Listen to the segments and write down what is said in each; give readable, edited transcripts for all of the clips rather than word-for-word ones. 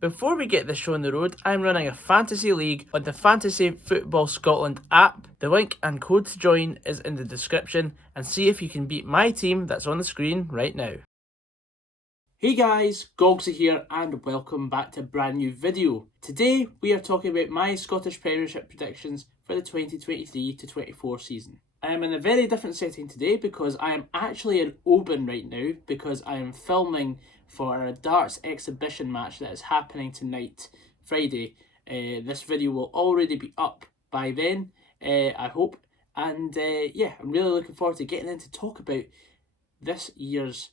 Before we get the show on the road, I'm running a fantasy league on the Fantasy Football Scotland app. The link and code to join is in the description, and see if you can beat my team that's on the screen right now. Hey guys, Gogsy here and welcome back to a brand new video. Today we are talking about my Scottish Premiership predictions for the 2023-24 season. I am in a very different setting today because I am actually in Oban right now because I am filming for a darts exhibition match that is happening tonight, Friday. This video will already be up by then, I hope. And yeah, I'm really looking forward to getting in to talk about this year's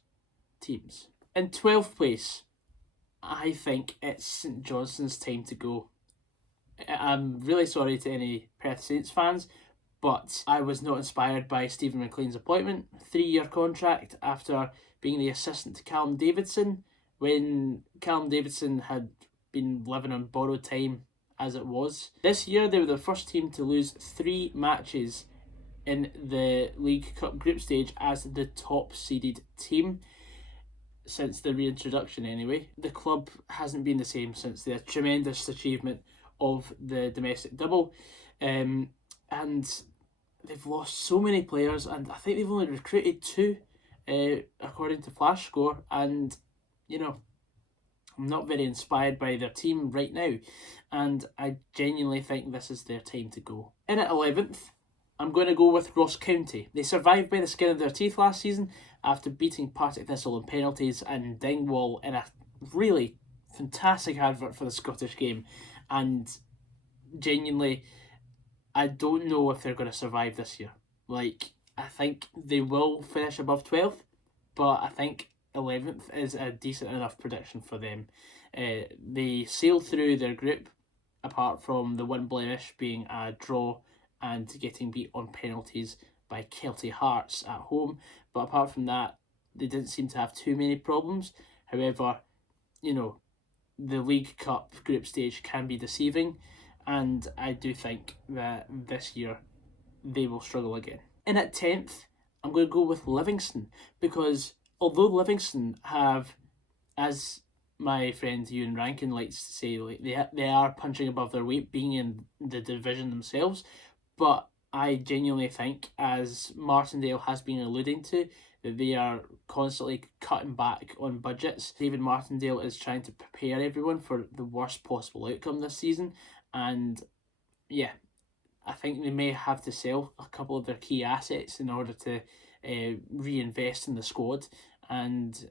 teams. In 12th place, I think it's St Johnstone's time to go. I'm really sorry to any Perth Saints fans, but I was not inspired by Stephen McLean's appointment. 3-year contract after being the assistant to Callum Davidson, when Callum Davidson had been living on borrowed time as it was. This year, they were the first team to lose 3 matches in the League Cup group stage as the top seeded team. Since the reintroduction anyway. The club hasn't been the same since the tremendous achievement of the domestic double. And they've lost so many players, and I think they've only recruited 2 according to Flash Score, and you know, I'm not very inspired by their team right now, and I genuinely think this is their time to go. In at 11th, I'm going to go with Ross County. They survived by the skin of their teeth last season after beating Partick Thistle in penalties and Dingwall in a really fantastic advert for the Scottish game. And genuinely, I don't know if they're going to survive this year. Like, I think they will finish above 12th, but I think 11th is a decent enough prediction for them. They sailed through their group, apart from the one blemish being a draw and getting beat on penalties by Kelty Hearts at home. But apart from that, they didn't seem to have too many problems. However, you know, the League Cup group stage can be deceiving, and I do think that this year they will struggle again. And at 10th, I'm going to go with Livingston, because although Livingston have, as my friend Ewan Rankin likes to say, like they are punching above their weight being in the division themselves, but I genuinely think, as Martindale has been alluding to, that they are constantly cutting back on budgets. David Martindale is trying to prepare everyone for the worst possible outcome this season, and yeah, I think they may have to sell a couple of their key assets in order to reinvest in the squad, and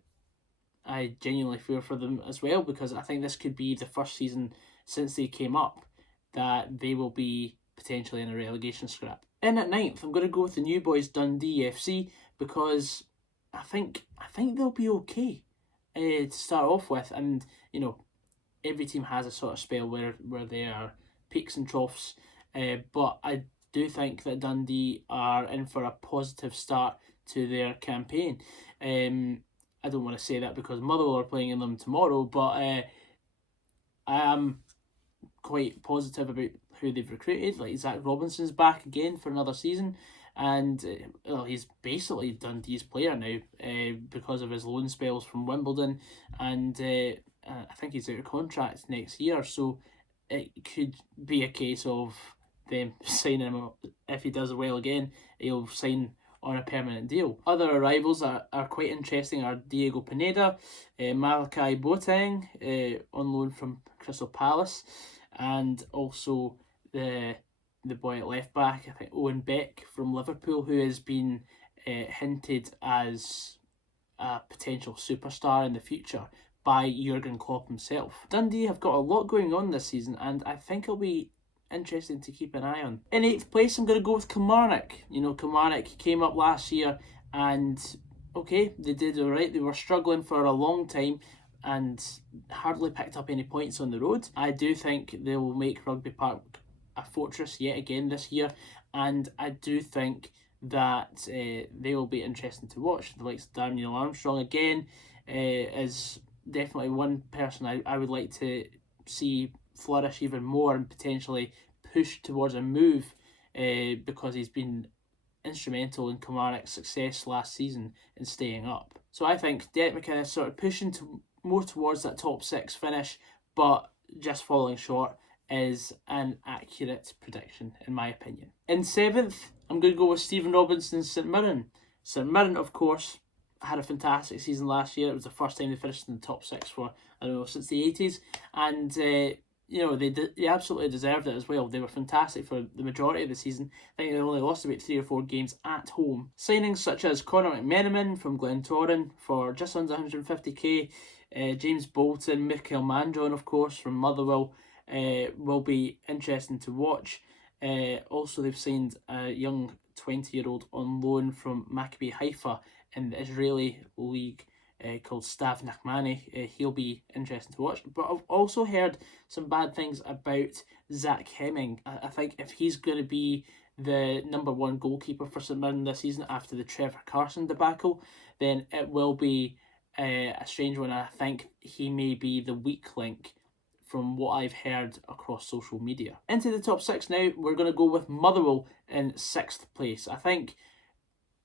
I genuinely fear for them as well, because I think this could be the first season since they came up that they will be potentially in a relegation scrap. In at 9th, I'm going to go with the new boys Dundee FC, because I think they'll be okay to start off with, and you know, every team has a sort of spell where they are peaks and troughs, but I do think that Dundee are in for a positive start to their campaign. I don't want to say that because Motherwell are playing in them tomorrow, but I am quite positive about who they've recruited. Like, Zach Robinson's back again for another season, and he's basically Dundee's player now because of his loan spells from Wimbledon, and I think he's out of contract next year, so it could be a case of them signing him. If he does well again, he'll sign on a permanent deal. Other arrivals are quite interesting are Diego Pineda, Malachi Boateng on loan from Crystal Palace, and also the boy at left back, I think Owen Beck from Liverpool, who has been hinted as a potential superstar in the future by Jurgen Klopp himself. Dundee have got a lot going on this season, and I think it'll be interesting to keep an eye on. In 8th place, I'm going to go with Kilmarnock. You know, Kilmarnock came up last year, and okay, they did alright. They were struggling for a long time and hardly picked up any points on the road. I do think they will make Rugby Park a fortress yet again this year, and I do think that they will be interesting to watch. The likes of Daniel Armstrong again is definitely one person I would like to see flourish even more and potentially push towards a move because he's been instrumental in Kilmarnock's success last season in staying up. So I think Derek McInnes sort of pushing more towards that top 6 finish, but just falling short is an accurate prediction, in my opinion. In 7th, I'm going to go with Stephen Robinson's St Mirren. St Mirren, of course, had a fantastic season last year. It was the first time they finished in the top 6 for, I don't know, since the 80s. And, they absolutely deserved it as well. They were fantastic for the majority of the season. I think they only lost about 3 or 4 games at home. Signings such as Conor McMenamin from Glentoran for just under 150k, James Bolton, Michael Mandron, of course, from Motherwell, will be interesting to watch. Also, they've signed a young 20-year-old on loan from Maccabi Haifa in the Israeli league called Stav Nachmani. He'll be interesting to watch. But I've also heard some bad things about Zach Hemming. I think if he's going to be the number 1 goalkeeper for St Mirren this season after the Trevor Carson debacle, then it will be a strange one. I think he may be the weak link from what I've heard across social media. Into the top 6 now, we're going to go with Motherwell in 6th place. I think,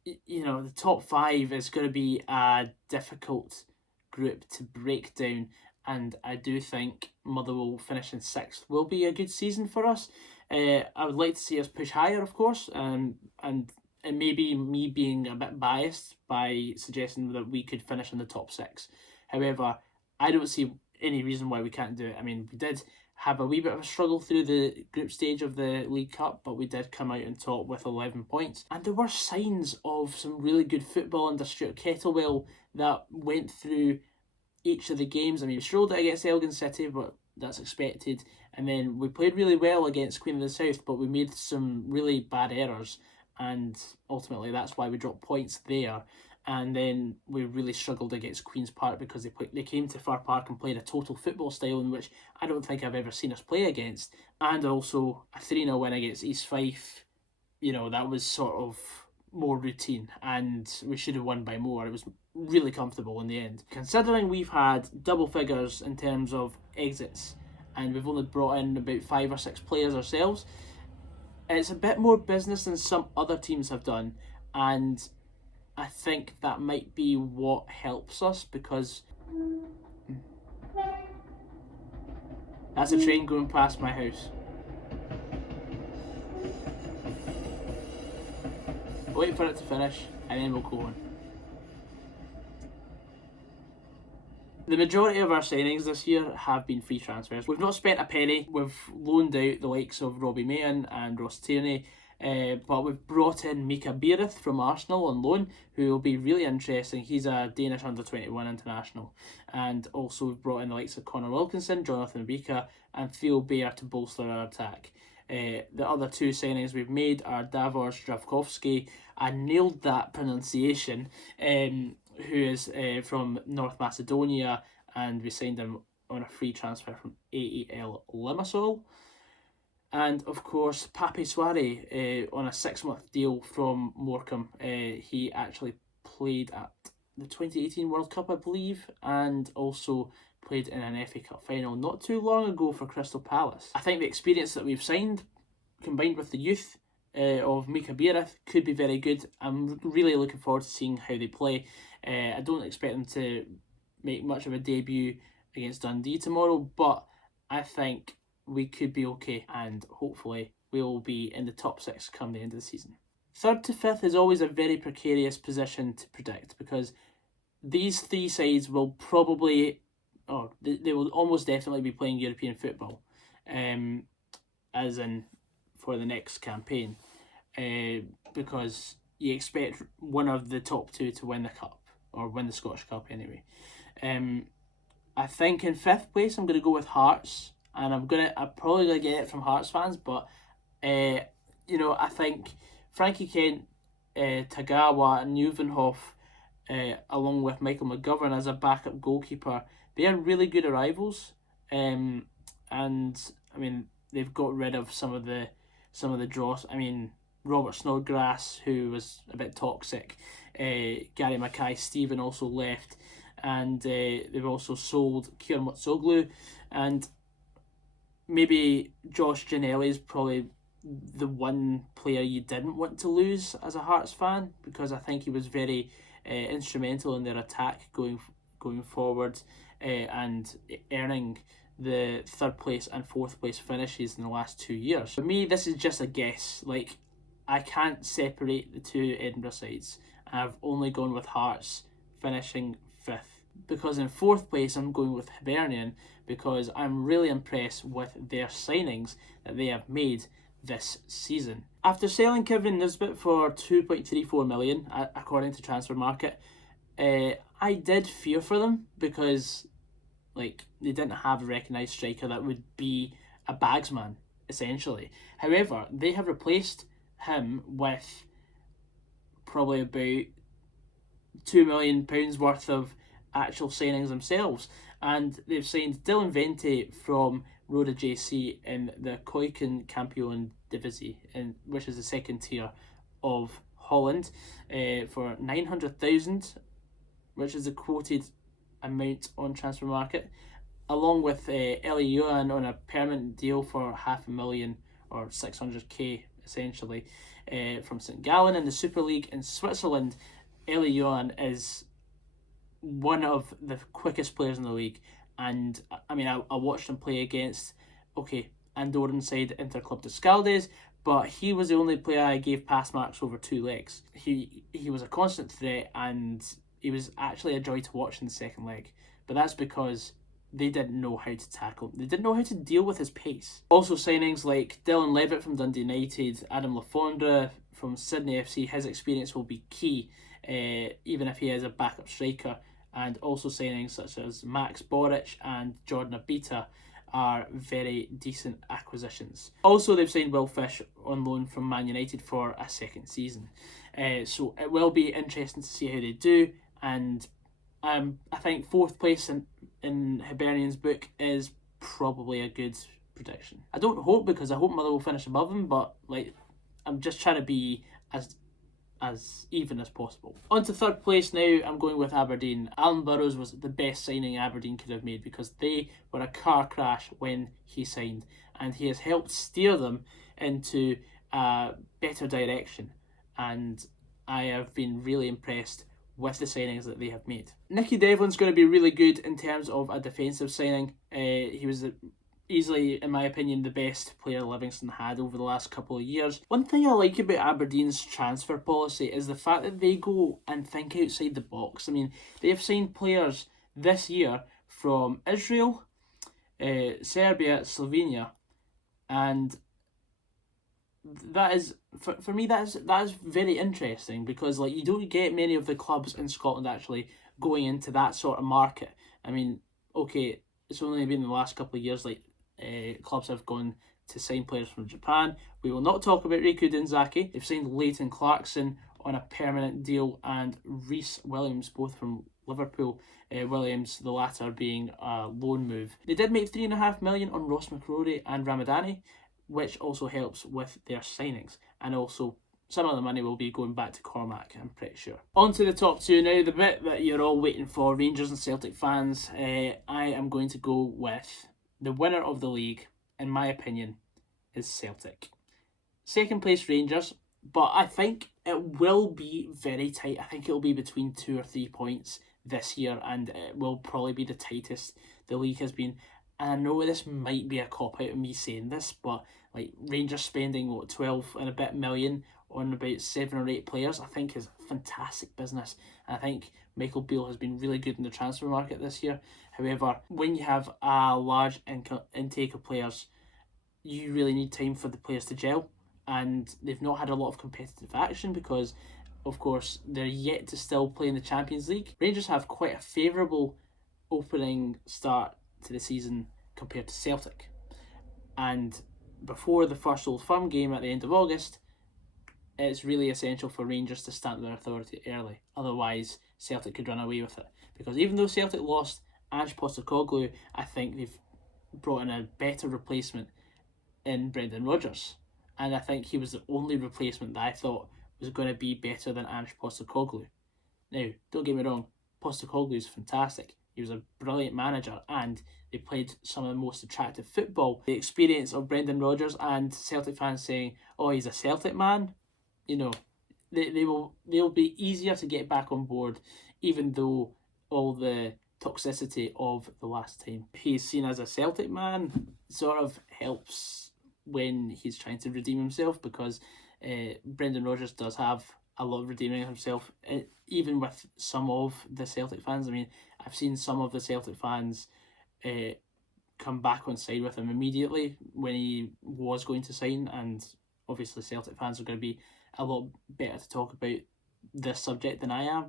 the top 5 is going to be a difficult group to break down, and I do think Motherwell finishing 6th will be a good season for us. I would like to see us push higher, of course, and it may be me being a bit biased by suggesting that we could finish in the top 6. However, I don't see any reason why we can't do it. I mean, we did have a wee bit of a struggle through the group stage of the League Cup, but we did come out on top with 11 points. And there were signs of some really good football under Stuart Kettlewell that went through each of the games. I mean, we struggled against Elgin City, but that's expected. And then we played really well against Queen of the South, but we made some really bad errors. And ultimately, that's why we dropped points there. And then we really struggled against Queen's Park because they came to Fir Park and played a total football style in which I don't think I've ever seen us play against. And also a 3-0 win against East Fife, that was sort of more routine and we should have won by more. It was really comfortable in the end. Considering we've had double figures in terms of exits and we've only brought in about 5 or 6 players ourselves, it's a bit more business than some other teams have done, and I think that might be what helps us because that's a train going past my house. Wait for it to finish and then we'll go on. The majority of our signings this year have been free transfers. We've not spent a penny. We've loaned out the likes of Robbie Mahan and Ross Tierney. But we've brought in Mika Biereth from Arsenal on loan, who will be really interesting. He's a Danish under-21 international. And also we've brought in the likes of Connor Wilkinson, Jonathan Bika and Theo Bayer to bolster our attack. The other 2 signings we've made are Davor Zdravkovsky, I nailed that pronunciation, who is from North Macedonia, and we signed him on a free transfer from AEL Limassol. And of course, Pape Souare on a 6-month deal from Morecambe. He actually played at the 2018 World Cup, I believe, and also played in an FA Cup final not too long ago for Crystal Palace. I think the experience that we've signed, combined with the youth of Mika Biereth, could be very good. I'm really looking forward to seeing how they play. I don't expect them to make much of a debut against Dundee tomorrow, but I think we could be okay, and hopefully we will be in the top 6 come the end of the season. 3rd to 5th is always a very precarious position to predict because these 3 sides will probably, they will almost definitely be playing European football, as in for the next campaign, because you expect one of the top 2 to win the cup, or win the Scottish Cup anyway. I think in 5th place I'm going to go with Hearts. And I'm probably gonna get it from Hearts fans, but I think Frankie Kent, Tagawa, and Neuvenhoff, along with Michael McGovern as a backup goalkeeper, they are really good arrivals. And I mean they've got rid of some of the draws. I mean Robert Snodgrass, who was a bit toxic, Gary Mackay Stephen also left, and they've also sold Kieran Mutsoglu, and maybe Josh Ginnelly is probably the one player you didn't want to lose as a Hearts fan, because I think he was very instrumental in their attack going forward, and earning the third place and fourth place finishes in the last 2 years. For me, this is just a guess. Like, I can't separate the two Edinburgh sides. I've only gone with Hearts finishing fifth. Because in fourth place, I'm going with Hibernian because I'm really impressed with their signings that they have made this season. After selling Kevin Nisbet for 2.34 million, according to Transfer Market, I did fear for them because they didn't have a recognised striker that would be a bagsman, essentially. However, they have replaced him with probably about £2 million worth of actual signings themselves, and they've signed Dylan Vente from Roda JC in the Koiken Campion Divisie, which is the second tier of Holland, for 900,000, which is the quoted amount on Transfer Market, along with Eli Yuan on a permanent deal for 500,000 or 600k essentially, from St Gallen in the Super League in Switzerland. Eli Yuan is one of the quickest players in the league, and I mean I watched him play against Andorran side Interclub de Scaldes, but he was the only player I gave pass marks over 2 legs. He was a constant threat, and he was actually a joy to watch in the second leg, but that's because they didn't know how to tackle him. They didn't know how to deal with his pace. Also signings like Dylan Levitt from Dundee United, Adam Lafondra from Sydney FC, his experience will be key, even if he is a backup striker. And also signings such as Max Boric and Jordan Abita are very decent acquisitions. Also, they've signed Will Fish on loan from Man United for a second season. So it will be interesting to see how they do, and I think fourth place in Hibernian's book is probably a good prediction. I don't hope, because I hope Motherwell will finish above them, but I'm just trying to be as even as possible. On to third place now, I'm going with Aberdeen. Alan Burrows was the best signing Aberdeen could have made because they were a car crash when he signed, and he has helped steer them into a better direction, and I have been really impressed with the signings that they have made. Nicky Devlin's going to be really good in terms of a defensive signing. He was easily, in my opinion, the best player Livingston had over the last couple of years. One thing I like about Aberdeen's transfer policy is the fact that they go and think outside the box. I mean, they have signed players this year from Israel, Serbia, Slovenia, and that is, for me, that is very interesting, because you don't get many of the clubs in Scotland actually going into that sort of market. I mean, it's only been in the last couple of years clubs have gone to sign players from Japan. We will not talk about Riku Dinzaki. They've signed Leighton Clarkson on a permanent deal, and Rhys Williams, both from Liverpool. Williams, the latter being a loan move. They did make $3.5 million on Ross McCrory and Ramadani, which also helps with their signings, and also some of the money will be going back to Cormac, I'm pretty sure. On to the top two now, the bit that you're all waiting for, Rangers and Celtic fans. I am going to go with the winner of the league, in my opinion, is Celtic. Second place Rangers, but I think it will be very tight. I think it will be between 2 or 3 points this year, and it will probably be the tightest the league has been. And I know this might be a cop-out of me saying this, but Rangers spending 12 and a bit million on about 7 or 8 players, I think is fantastic business. And I think Michael Beale has been really good in the transfer market this year. However, when you have a large intake of players, you really need time for the players to gel, and they've not had a lot of competitive action because, of course, they're yet to still play in the Champions League. Rangers have quite a favourable opening start to the season compared to Celtic, and before the first Old Firm game at the end of August, it's really essential for Rangers to stamp their authority early, otherwise Celtic could run away with it. Because even though Celtic lost Ange Postecoglou, I think they've brought in a better replacement in Brendan Rodgers, and I think he was the only replacement that I thought was going to be better than Ange Postecoglou. Now, don't get me wrong, Postecoglou is fantastic. He was a brilliant manager, and they played some of the most attractive football. The experience of Brendan Rodgers and Celtic fans saying, "Oh, he's a Celtic man," they'll be easier to get back on board, even though all the toxicity of the last time. He's seen as a Celtic man, sort of helps when he's trying to redeem himself, because Brendan Rodgers does have a lot of redeeming himself, even with some of the Celtic fans. I mean, I've seen some of the Celtic fans come back on side with him immediately when he was going to sign, and obviously Celtic fans are going to be a lot better to talk about this subject than I am,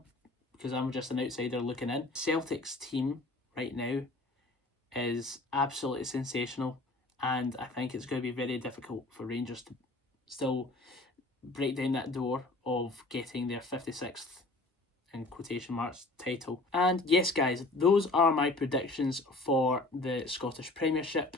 because I'm just an outsider looking in. Celtic's team right now is absolutely sensational, and I think it's going to be very difficult for Rangers to still break down that door of getting their 56th, in quotation marks, title. And yes, guys, those are my predictions for the Scottish Premiership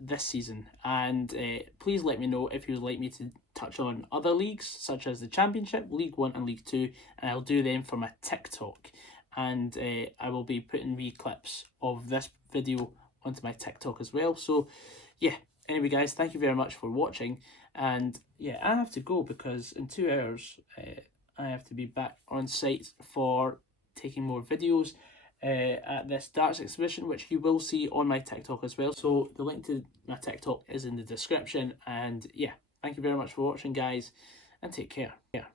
this season. And please let me know if you would like me to touch on other leagues, such as the Championship, League 1 and League 2, and I'll do them for my TikTok. And I will be putting wee clips of this video onto my TikTok as well. So yeah, anyway guys, thank you very much for watching. And yeah, I have to go because in 2 hours I have to be back on site for taking more videos at this darts exhibition, which you will see on my TikTok as well. So the link to my TikTok is in the description. And yeah, thank you very much for watching, guys, and take care. Yeah.